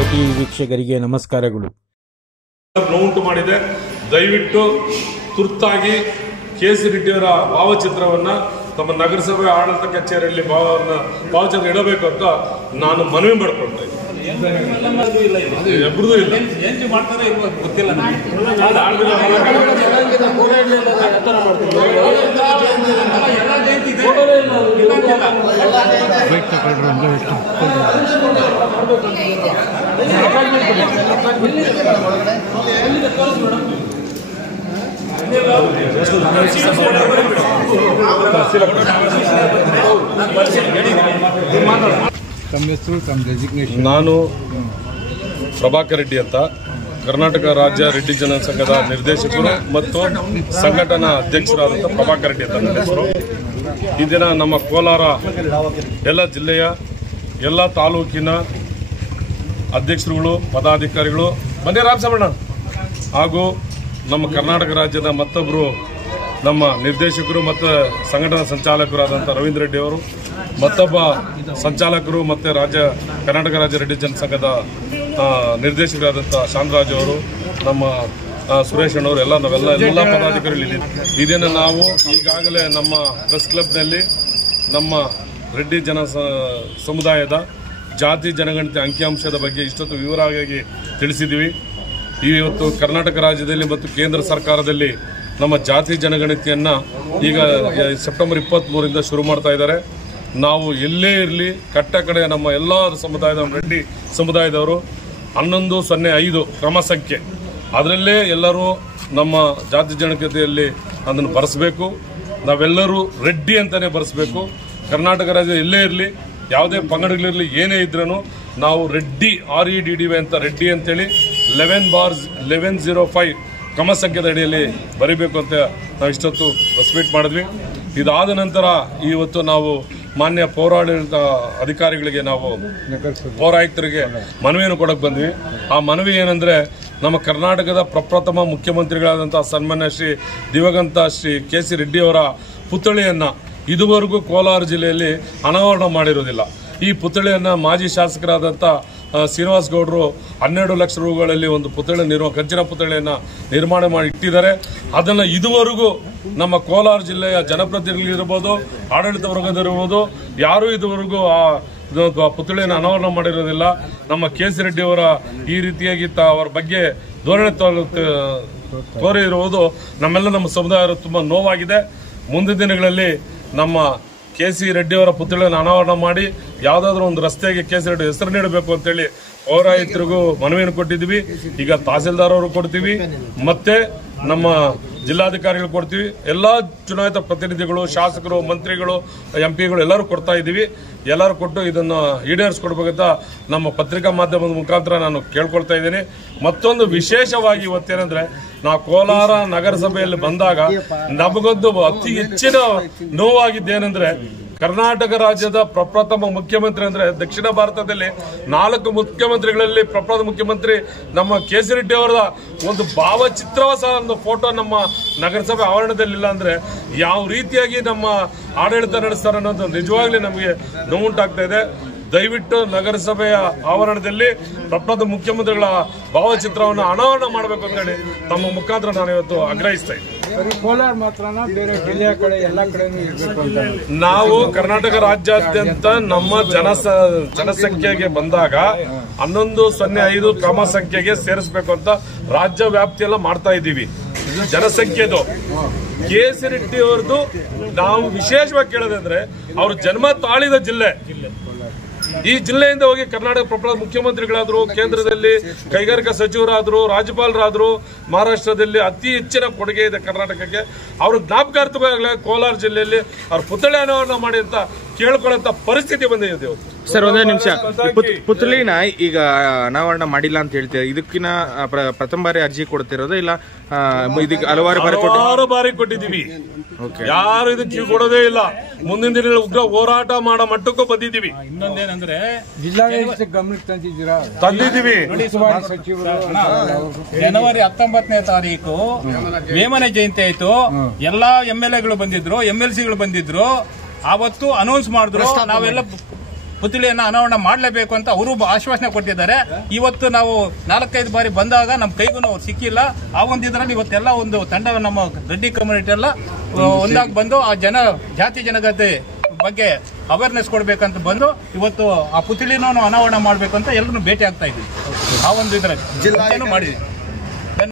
ಜ್ಯೋತಿ ವೀಕ್ಷಕರಿಗೆ ನಮಸ್ಕಾರಗಳು. ನೋವುಂಟು ಮಾಡಿದೆ. ದಯವಿಟ್ಟು ತುರ್ತಾಗಿ ಕೆ.ಸಿ. ರೆಡ್ಡಿಯವರ ಭಾವಚಿತ್ರವನ್ನು ತಮ್ಮ ನಗರಸಭೆ ಆಡಳಿತ ಕಚೇರಿಯಲ್ಲಿ ಭಾವಚಿತ್ರ ಇಡಬೇಕು ಅಂತ ನಾನು ಮನವಿ ಮಾಡಿಕೊಳ್ತಾ ಇದ್ದೀನಿ. ಎಬ್ಬರದೂ ಇಲ್ಲ. ಗೊತ್ತಿಲ್ಲ. ನಾನು ಪ್ರಭಾಕರ್ ರೆಡ್ಡಿ ಅಂತ ಕರ್ನಾಟಕ ರಾಜ್ಯ ರೆಡ್ಡಿ ಜನ ಸಂಘದ ನಿರ್ದೇಶಕರು ಮತ್ತು ಸಂಘಟನಾ ಅಧ್ಯಕ್ಷರಾದಂಥ ಪ್ರಭಾಕರ್ ರೆಡ್ಡಿ ಅಂತ ನನ್ನ ಹೆಸರು. ಈ ದಿನ ನಮ್ಮ ಕೋಲಾರ ಎಲ್ಲ ಜಿಲ್ಲೆಯ ಎಲ್ಲ ತಾಲೂಕಿನ ಅಧ್ಯಕ್ಷರುಗಳು, ಪದಾಧಿಕಾರಿಗಳು, ಬನ್ನಿ ರಾಮಸಮಣ್ಣ, ಹಾಗೂ ನಮ್ಮ ಕರ್ನಾಟಕ ರಾಜ್ಯದ ಮತ್ತೊಬ್ಬರು ನಮ್ಮ ನಿರ್ದೇಶಕರು ಮತ್ತು ಸಂಘಟನಾ ಸಂಚಾಲಕರಾದಂಥ ರವೀಂದ್ರ ರೆಡ್ಡಿ ಅವರು, ಮತ್ತೊಬ್ಬ ಸಂಚಾಲಕರು ಮತ್ತು ಕರ್ನಾಟಕ ರಾಜ್ಯ ರೆಡ್ಡಿ ಜನಸಂಘದ ನಿರ್ದೇಶಕರಾದಂಥ ಶಾಂತರಾಜ್ ಅವರು, ನಮ್ಮ ಸುರೇಶ್ ಅಣ್ಣವರು, ನಾವೆಲ್ಲ ಪದಾಧಿಕಾರಿಗಳಿದ್ದೀವಿ. ಇದನ್ನು ನಾವು ಈಗಾಗಲೇ ನಮ್ಮ ಪ್ರೆಸ್ ಕ್ಲಬ್ನಲ್ಲಿ ನಮ್ಮ ರೆಡ್ಡಿ ಸಮುದಾಯದ ಜಾತಿ ಜನಗಣತಿ ಅಂಕಿಅಂಶದ ಬಗ್ಗೆ ಇಷ್ಟೊತ್ತು ವಿವರವಾಗಿ ತಿಳಿಸಿದ್ದೀವಿ. ಇವತ್ತು ಕರ್ನಾಟಕ ರಾಜ್ಯದಲ್ಲಿ ಮತ್ತು ಕೇಂದ್ರ ಸರ್ಕಾರದಲ್ಲಿ ನಮ್ಮ ಜಾತಿ ಜನಗಣತಿಯನ್ನು ಈಗ ಸೆಪ್ಟೆಂಬರ್ 23ರಿಂದ ಶುರು ಮಾಡ್ತಾ ಇದ್ದಾರೆ. ನಾವು ಎಲ್ಲೇ ಇರಲಿ ಕಟ್ಟ ಕಡೆ ನಮ್ಮ ಎಲ್ಲ ಸಮುದಾಯದ ರೆಡ್ಡಿ ಸಮುದಾಯದವರು 1105 ಕ್ರಮ ಸಂಖ್ಯೆ ಅದರಲ್ಲೇ ಎಲ್ಲರೂ ನಮ್ಮ ಜಾತಿ ಜನಗಣತಿಯಲ್ಲಿ ಅದನ್ನು ಬರೆಸಬೇಕು. ನಾವೆಲ್ಲರೂ ರೆಡ್ಡಿ ಅಂತಲೇ ಬರೆಸಬೇಕು. ಕರ್ನಾಟಕ ರಾಜ್ಯ ಎಲ್ಲೇ ಇರಲಿ, ಯಾವುದೇ ಪಂಗಡಗಳಿರಲಿ, ಏನೇ ಇದ್ರೂ ನಾವು ರೆಡ್ಡಿ REDDY ಅಂತ ರೆಡ್ಡಿ ಅಂತೇಳಿ 11/1105 ಕ್ರಮ ಸಂಖ್ಯೆದ ಅಡಿಯಲ್ಲಿ ಬರೀಬೇಕು ಅಂತ ನಾವು ಇಷ್ಟೊತ್ತು ಪ್ರೆಸ್ ಮೀಟ್ ಮಾಡಿದ್ವಿ. ಇದಾದ ನಂತರ ಇವತ್ತು ನಾವು ಮಾನ್ಯ ಪೌರಾಡಳಿತ ಅಧಿಕಾರಿಗಳಿಗೆ, ನಾವು ಪೌರಾಯುಕ್ತರಿಗೆ ಮನವಿಯನ್ನು ಕೊಡಕ್ಕೆ ಬಂದ್ವಿ. ಆ ಮನವಿ ಏನಂದರೆ, ನಮ್ಮ ಕರ್ನಾಟಕದ ಪ್ರಪ್ರಥಮ ಮುಖ್ಯಮಂತ್ರಿಗಳಾದಂಥ ಸನ್ಮಾನ್ಯ ಶ್ರೀ ದಿವಂಗತ ಶ್ರೀ ಕೆ.ಸಿ. ರೆಡ್ಡಿಯವರ ಪುತ್ಥಳಿಯನ್ನು ಇದುವರೆಗೂ ಕೋಲಾರ ಜಿಲ್ಲೆಯಲ್ಲಿ ಅನಾವರಣ ಮಾಡಿರೋದಿಲ್ಲ. ಈ ಪುತ್ಥಳಿಯನ್ನು ಮಾಜಿ ಶಾಸಕರಾದಂಥ ಶ್ರೀನಿವಾಸ್ ಗೌಡರು 12 ಲಕ್ಷ ರೂಗಳಲ್ಲಿ ಒಂದು ಕಂಚಿನ ಪುತ್ಥಳಿಯನ್ನು ನಿರ್ಮಾಣ ಮಾಡಿ ಇಟ್ಟಿದ್ದಾರೆ. ಅದನ್ನು ಇದುವರೆಗೂ ನಮ್ಮ ಕೋಲಾರ ಜಿಲ್ಲೆಯ ಜನಪ್ರತಿನಿಧಿಗಳಿರ್ಬೋದು, ಆಡಳಿತ ವರ್ಗದಲ್ಲಿರ್ಬೋದು, ಯಾರೂ ಇದುವರೆಗೂ ಆ ಪುತ್ಥಳಿಯನ್ನು ಅನಾವರಣ ಮಾಡಿರೋದಿಲ್ಲ. ನಮ್ಮ ಕೆ.ಸಿ. ರೆಡ್ಡಿಯವರ ಈ ರೀತಿಯಾಗಿ ಅವರ ಬಗ್ಗೆ ಧೋರಣೆ ತೋರಿರುವುದು ನಮ್ಮ ಸಮುದಾಯ ತುಂಬ ನೋವಾಗಿದೆ. ಮುಂದಿನ ದಿನಗಳಲ್ಲಿ ನಮ್ಮ ಕೆ.ಸಿ. ರೆಡ್ಡಿಯವರ ಪುತ್ಥಳಿಯನ್ನು ಅನಾವರಣ ಮಾಡಿ ಯಾವುದಾದ್ರೂ ಒಂದು ರಸ್ತೆಗೆ ಕೆ.ಸಿ. ರೆಡ್ಡಿ ಹೆಸರು ನೀಡಬೇಕು ಅಂತೇಳಿ ಪೌರಾಯುಕ್ತರಿಗೂ ಮನವಿಯನ್ನು ಕೊಟ್ಟಿದ್ದೀವಿ. ಈಗ ತಹಸೀಲ್ದಾರ್ ಅವರು ಕೊಡ್ತೀವಿ, ಮತ್ತೆ ನಮ್ಮ ಜಿಲ್ಲಾಧಿಕಾರಿಗಳು ಕೊಡ್ತೀವಿ. ಎಲ್ಲ ಚುನಾಯಿತ ಪ್ರತಿನಿಧಿಗಳು, ಶಾಸಕರು, ಮಂತ್ರಿಗಳು, MP ಗಳು ಎಲ್ಲರೂ ಕೊಡ್ತಾ ಇದ್ದೀವಿ. ಎಲ್ಲರೂ ಕೊಟ್ಟು ಇದನ್ನು ಈಡೇರಿಸ್ಕೊಡ್ಬೇಕಂತ ನಮ್ಮ ಪತ್ರಿಕಾ ಮಾಧ್ಯಮದ ಮುಖಾಂತರ ನಾನು ಕೇಳ್ಕೊಳ್ತಾ ಇದ್ದೀನಿ. ಮತ್ತೊಂದು ವಿಶೇಷವಾಗಿ ಇವತ್ತೇನೆಂದ್ರೆ, ನಾವು ಕೋಲಾರ ನಗರಸಭೆಯಲ್ಲಿ ಬಂದಾಗ ನಮಗೊಂದು ಅತಿ ಹೆಚ್ಚಿನ ನೋವಾಗಿದ್ದೇನೆಂದ್ರೆ, ಕರ್ನಾಟಕ ರಾಜ್ಯದ ಪ್ರಪ್ರಥಮ ಮುಖ್ಯಮಂತ್ರಿ ಅಂದ್ರೆ ದಕ್ಷಿಣ ಭಾರತದಲ್ಲಿ 4 ಮುಖ್ಯಮಂತ್ರಿಗಳಲ್ಲಿ ಪ್ರಪ್ರಥಮ ಮುಖ್ಯಮಂತ್ರಿ ನಮ್ಮ ಕೆ.ಸಿ. ರೆಡ್ಡಿ ಅವರ ಒಂದು ಭಾವಚಿತ್ರವ ಸಹ ಒಂದು ಫೋಟೋ ನಮ್ಮ ನಗರಸಭೆ ಆವರಣದಲ್ಲಿ ಇಲ್ಲ ಅಂದ್ರೆ ಯಾವ ರೀತಿಯಾಗಿ ನಮ್ಮ ಆಡಳಿತ ನಡೆಸ್ತಾರೆ ಅನ್ನೋದು ನಿಜವಾಗ್ಲೂ ನಮಗೆ ನೋವುಂಟಾಗ್ತಾ ಇದೆ. ದಯವಿಟ್ಟು ನಗರಸಭೆಯ ಆವರಣದಲ್ಲಿ ಪ್ರಪ್ರಥಮ ಮುಖ್ಯಮಂತ್ರಿಗಳ ಭಾವಚಿತ್ರವನ್ನು ಅನಾವರಣ ಮಾಡಬೇಕು ಅಂತ ಹೇಳಿ ತಮ್ಮ ಮುಖಾಂತರ ನಾನು ಇವತ್ತು ಆಗ್ರಹಿಸ್ತಾ ಇದ್ದೀನಿ. ನಾವು ಕರ್ನಾಟಕ ರಾಜ್ಯಾದ್ಯಂತ ನಮ್ಮ ಜನಸಂಖ್ಯೆಗೆ ಬಂದಾಗ 1105 ಕ್ರಮ ಸಂಖ್ಯೆಗೆ ಸೇರಿಸಬೇಕು ಅಂತ ರಾಜ್ಯ ವ್ಯಾಪ್ತಿಯೆಲ್ಲ ಮಾಡ್ತಾ ಇದ್ದೀವಿ. ಜನಸಂಖ್ಯೆದು ಕೆ.ಸಿ. ರೆಡ್ಡಿ ಅವರದು ನಾವು ವಿಶೇಷವಾಗಿ ಕೇಳೋದಂದ್ರೆ, ಅವರು ಜನ್ಮ ತಾಳಿದ ಜಿಲ್ಲೆ. ಈ ಜಿಲ್ಲೆಯಿಂದ ಹೋಗಿ ಕರ್ನಾಟಕ ಪ್ರಪ್ರಥಮ ಮುಖ್ಯಮಂತ್ರಿಗಳಾದ್ರು, ಕೇಂದ್ರದಲ್ಲಿ ಕೈಗಾರಿಕಾ ಸಚಿವರಾದ್ರು, ರಾಜ್ಯಪಾಲರಾದ್ರು, ಮಹಾರಾಷ್ಟ್ರದಲ್ಲಿ ಅತಿ ಹೆಚ್ಚಿನ ಕೊಡುಗೆ ಇದೆ ಕರ್ನಾಟಕಕ್ಕೆ. ಅವರು ಜ್ಞಾಪಕಾರ್ಥವಾಗಿ ಕೋಲಾರ ಜಿಲ್ಲೆಯಲ್ಲಿ ಅವ್ರ ಪುತ್ಥಳಿ ಅನಾವರಣ ಮಾಡಿ ಅಂತ ಕೇಳ್ಕೊಳ್ಳೋ ಪರಿಸ್ಥಿತಿ ಬಂದಿದೆ. ಸರ್, ಒಂದೇ ನಿಮಿಷ. ಪುತ್ಥಳಿನ ಈಗ ಅನಾವರಣ ಮಾಡಿಲ್ಲ ಅಂತ ಹೇಳ್ತೀರಾ, ಇದಕ್ಕಿನ ಪ್ರಥಮ ಬಾರಿ ಅರ್ಜಿ ಕೊಡ್ತಿರೋದು ಇಲ್ಲ ಇದಕ್ಕೆ ಹಲವಾರು ಬಾರಿ ಕೊಟ್ಟಿದ್ದೀವಿ. ಯಾರು ಇದಕ್ಕೆ ಕಿವಿ ಕೊಡೋದೇ ಇಲ್ಲ. ಮುಂದಿನ ದಿನಗಳಲ್ಲಿ ಉಗ್ರ ಹೋರಾಟ ಮಾಡೋ ಮಟ್ಟಕ್ಕೂ ಬಂದಿದ್ದೀವಿ. ಇನ್ನೊಂದೇನಂದ್ರೆ, ಜಿಲ್ಲಾಡಳಿತ ಗಮನಕ್ಕೆ ತಂದಿದ್ದೀವಿ. ಜನವರಿ 19ನೇ ತಾರೀಕು ವೇಮನ ಜಯಂತಿ ಆಯ್ತು. ಎಲ್ಲಾ MLAಗಳು ಬಂದಿದ್ರು, MLCಗಳು ಬಂದಿದ್ರು. ಅವತ್ತು ಅನೌನ್ಸ್ ಮಾಡಿದ್ರು. ನಾವೆಲ್ಲ ಪುತ್ಳಿಯನ್ನ ಅನಾವರಣ ಮಾಡಲೇಬೇಕು ಅಂತ ಅವರು ಆಶ್ವಾಸನೆ ಕೊಟ್ಟಿದ್ದಾರೆ. ಇವತ್ತು ನಾವು 4-5 ಬಾರಿ ಬಂದಾಗ ನಮ್ಮ ಕೈಗೂ ಸಿಕ್ಕಿಲ್ಲ. ಆ ಒಂದು ಇದರಲ್ಲಿ ಇವತ್ತೆಲ್ಲ ಒಂದು ತಂಡ ನಮ್ಮ ರೆಡ್ಡಿ ಕಮ್ಯುನಿಟಿ ಎಲ್ಲ ಒಂದಾಗಿ ಬಂದು ಆ ಜಾತಿ ಜನಗತೆ ಬಗ್ಗೆ ಅವೇರ್ನೆಸ್ ಕೊಡ್ಬೇಕಂತ ಬಂದು ಇವತ್ತು ಆ ಪುತ್ಳಿನೂ ಅನಾವರಣ ಮಾಡ್ಬೇಕು ಅಂತ ಎಲ್ಲರೂ ಭೇಟಿ ಆಗ್ತಾ ಇದ್ವಿ. ಆ ಒಂದು ಇದರಲ್ಲಿ ಮಾಡಿದ್ವಿ.